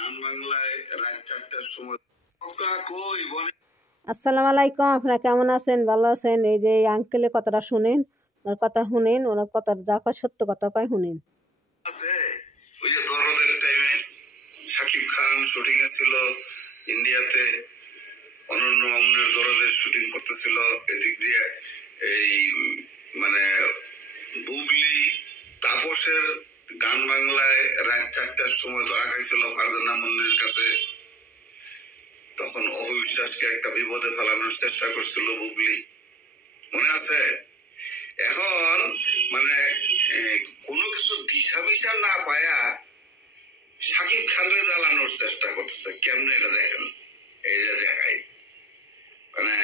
গান বাংলায় রাত 4টার সময় কই বলে। আসসালামু আলাইকুম, আপনারা কেমন আছেন? ভালো আছেন? এই যে আঙ্কেলের কথাটা শুনেন, ওর কথা শুনেন, ওনার কথা যা কয় সত্য কথা কয় শুনেন। আছে ওই যে দরদের টাইমে শাকিব খান শুটিং এ ছিল ইন্ডিয়াতে, অনন্য মামুনের দরদের শুটিং করতেছিল। এদিক দিয়ে এই মানে বুবলি তাপসের গান বাংলায় রাত 4টার সময় ধরা খাইছিল ফারজানা মন্দিরের কাছে। তখন অবিশ্বাসকে একটা বিপদে ফেলানোর চেষ্টা করছিল বুবলি, মনে আছে? এখন মানে কোনো কিছু দিশা বিশা না পায়া শাকিব খানরে জ্বালানোর চেষ্টা করতেছে। কেমনে এটা দেখেন, এই যে দেখাই মানে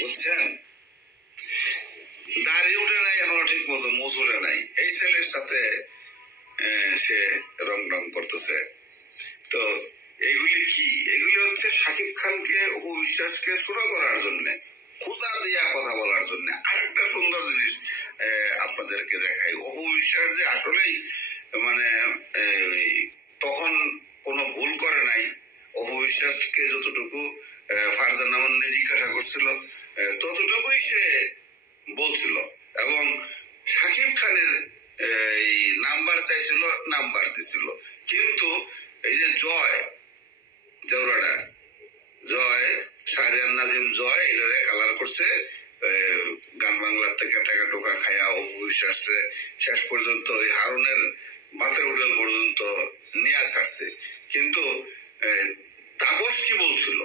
বুঝছেন, দাঁড়িয়ে উঠে নাই এখনো ঠিক মতো, মজুরে নাই। এই ছেলের সাথে সে রং রং করতেছে। তো এগুলি কি? এগুলি হচ্ছে শাকিব খানকে অপবিশ্বাসকে ছোট করার জন্য, খোঁচা দিয়া কথা বলার জন্য। আরেকটা সুন্দর জিনিস আপনাদেরকে দেখাই। অপবিশ্বাস যে আসলেই মানে তখন কোনো ভুল করে নাই। অপবিশ্বাসকে যতটুকু ফারজানা মন্নি জিজ্ঞাসা করছিল ততটুকুই সে বলছিল, এবং শাকিব খানের এই নাম্বার চাইছিল, নাম্বার দিছিল। কিন্তু এই যে জয়রাটা জয় শাহরিয়ার নাজিম জয় এটারে কালার করছে গান বাংলার থেকে টাকা টোকা খায়া অপবিশ্বাস শেষ পর্যন্ত ওই হারুনের বাতের হোটেল পর্যন্ত নিয়ে ছাড়ছে। কিন্তু তাপস কি বলছিল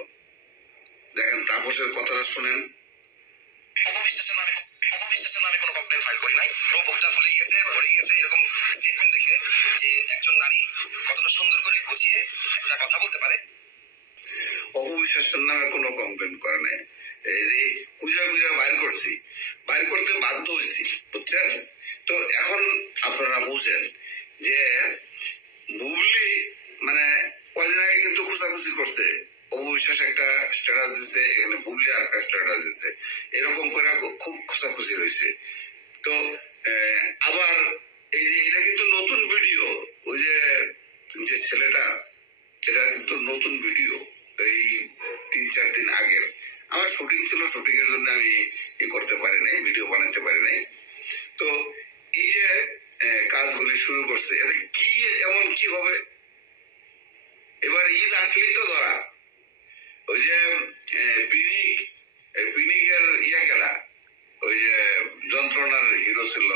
দেখেন, তাপসের কথাটা শুনেন। অপবিশ্বাসের নামে কোনো কমপ্লেন ফাইল করি নাই। ও বুকটা ফুলে গিয়েছে, ভরে গিয়েছে, এরকম স্টেটমেন্ট দেখে যে একজন নারী কতটা সুন্দর করে গুছিয়ে একটা কথা বলতে পারে। অপবিশ্বাসের নামে কোনো কমপ্লেন করে নাই। এই যে খুঁজা বাইর করছি, বাইর করতে বাধ্য হয়েছি, বুঝছেন? তো এখন আপনারা বুঝেন যে বুবলি মানে কয়দিন আগে কিন্তু খোঁজাখুঁজি করছে। অপবিশ্বাস একটা স্ট্যাটাস দিছে, এখানে বুবলি আর একটা স্ট্যাটাস দিছে, এরকম করে খুব খোঁজাখুঁজি হয়েছে। তো আবার এই যে এটা কিন্তু নতুন ভিডিও, ওই যে ছেলেটা, এটা কিন্তু নতুন ভিডিও, এই 3-4 দিন আগের। আমার শুটিং ছিল, শুটিং এর জন্য আমি করতে পারি নাই, ভিডিও বানাতে পারি নাই। তো এই যে কাজগুলি শুরু করছে, কি এমন কি হবে? এবার ঈদ আসলেই তো ধরা। ওই যে পিনিকের কেনা, ওই যে যন্ত্রণার হিরো ছিল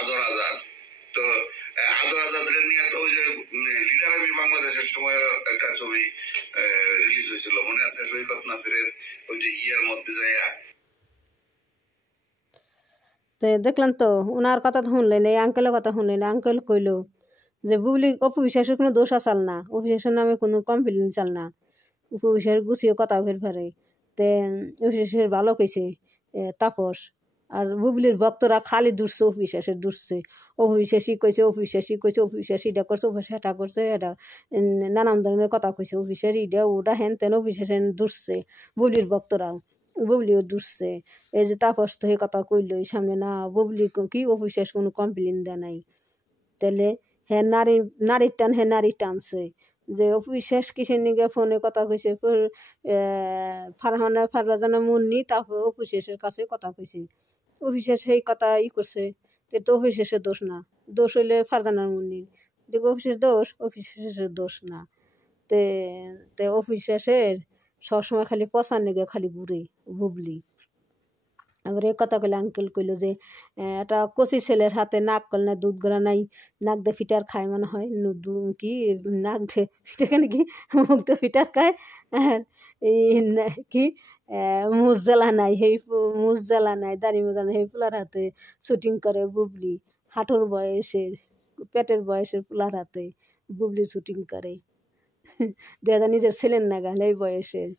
আদর আজাদ। তো আদর আজাদের নিয়ে তো ওই যে লিডার আমি বাংলাদেশের সময় একটা ছবি রিলিজ হয়েছিল, মনে আছে? সৈকত নাসিরের ওই যে মধ্যে যাইয়া। তো দেখলেন তো, ওনার কথা তো শুনলেন, এই আঙ্কেলের কথা শুনলেন। আঙ্কেল কইল যে বুবলি অপবিশ্বাসের কোনো দোষ আসাল না, অপবিশ্বাসের নামে কোনো কমপ্লেন চাল না, অপবিশ্বাস গুছিয়ে কথা ফের ফেরে। তে অপবিশ্বাসের ভালো কইছে তাপস। আর বুবলির ভক্তরা খালি দুষছে, অপবিশ্বাসের দুষছে। অপবিশ্বাসী কইছে, অপবিশ্বাসী কইছে, অপবিশ্বাস এটা করছে, সেটা করছে, এটা নানান ধরনের কথা কইছে। অপবিশ্বাস ইটা ওটা হেন তেন অপবিশ্বাস দুষছে, বুবলির ভক্তরাও বুবলিও দুষছে। এই যে তাপস তো এই কথা কইল সামনে, না বুবলি কি অপবিশ্বাস কোনো কমপ্লেন দেয় নাই। তাহলে হ্যাঁ নারীর টান, হ্যাঁ নারী টানছে। যে অপবিশ্বাস কিসের নিগে ফোনে কথা কইছে, ফারজানা মুন্নি তারপর অপবিশ্বাসের কাছে কথা কইছে। অপবিশ্বাস সেই কথা করছে, তো অপবিশ্বাসের দোষ না, দোষ হইলে ফারজানা মুন্নির। দেখো অপবিশ্বাসের দোষ না। তে অপবিশ্বাসের সবসময় খালি পচার নিগে খালি ঘুরে বুবলি। আবার এ কথা কইলে আঙ্কেল কইল যে একটা কচি ছেলের হাতে নাক কল না দুধ গড়া নাই, নাক দিয়ে ফিটার খায় মনে হয়, কি নাক দিয়ে ফিটা কেন কি মুখ দিয়ে ফিটার খায়। আর কি মুজ জ্বালা নাই, সেই মুজ জ্বালা নাই, দাড়ি মোজা নাই, সেই ফুলার হাতে শুটিং করে বুবলি। হাঁটুর বয়সের, পেটের বয়সের ফুলার হাতে বুবলি শুটিং করে। দেখা নিজের ছেলের না গাল এই বয়সের।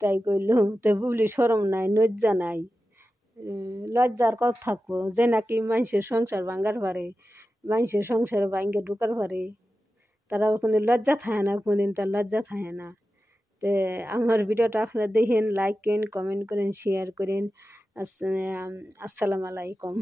তাই কইল তো বুবলি শরম নাই, লজ্জা নাই, লজ্জার কথা থাকবো যে নাকি মানুষের সংসার ভাঙ্গার পারে, মানুষের সংসারে ভাঙ্গে ঢুকার পরে তারা কোনো লজ্জা থাকে না, কোনদিন তার লজ্জা থাকে না। তো আমার ভিডিওটা আপনারা দেখেন, লাইক করেন, কমেন্ট করেন, শেয়ার করেন। আসসালামু আলাইকুম।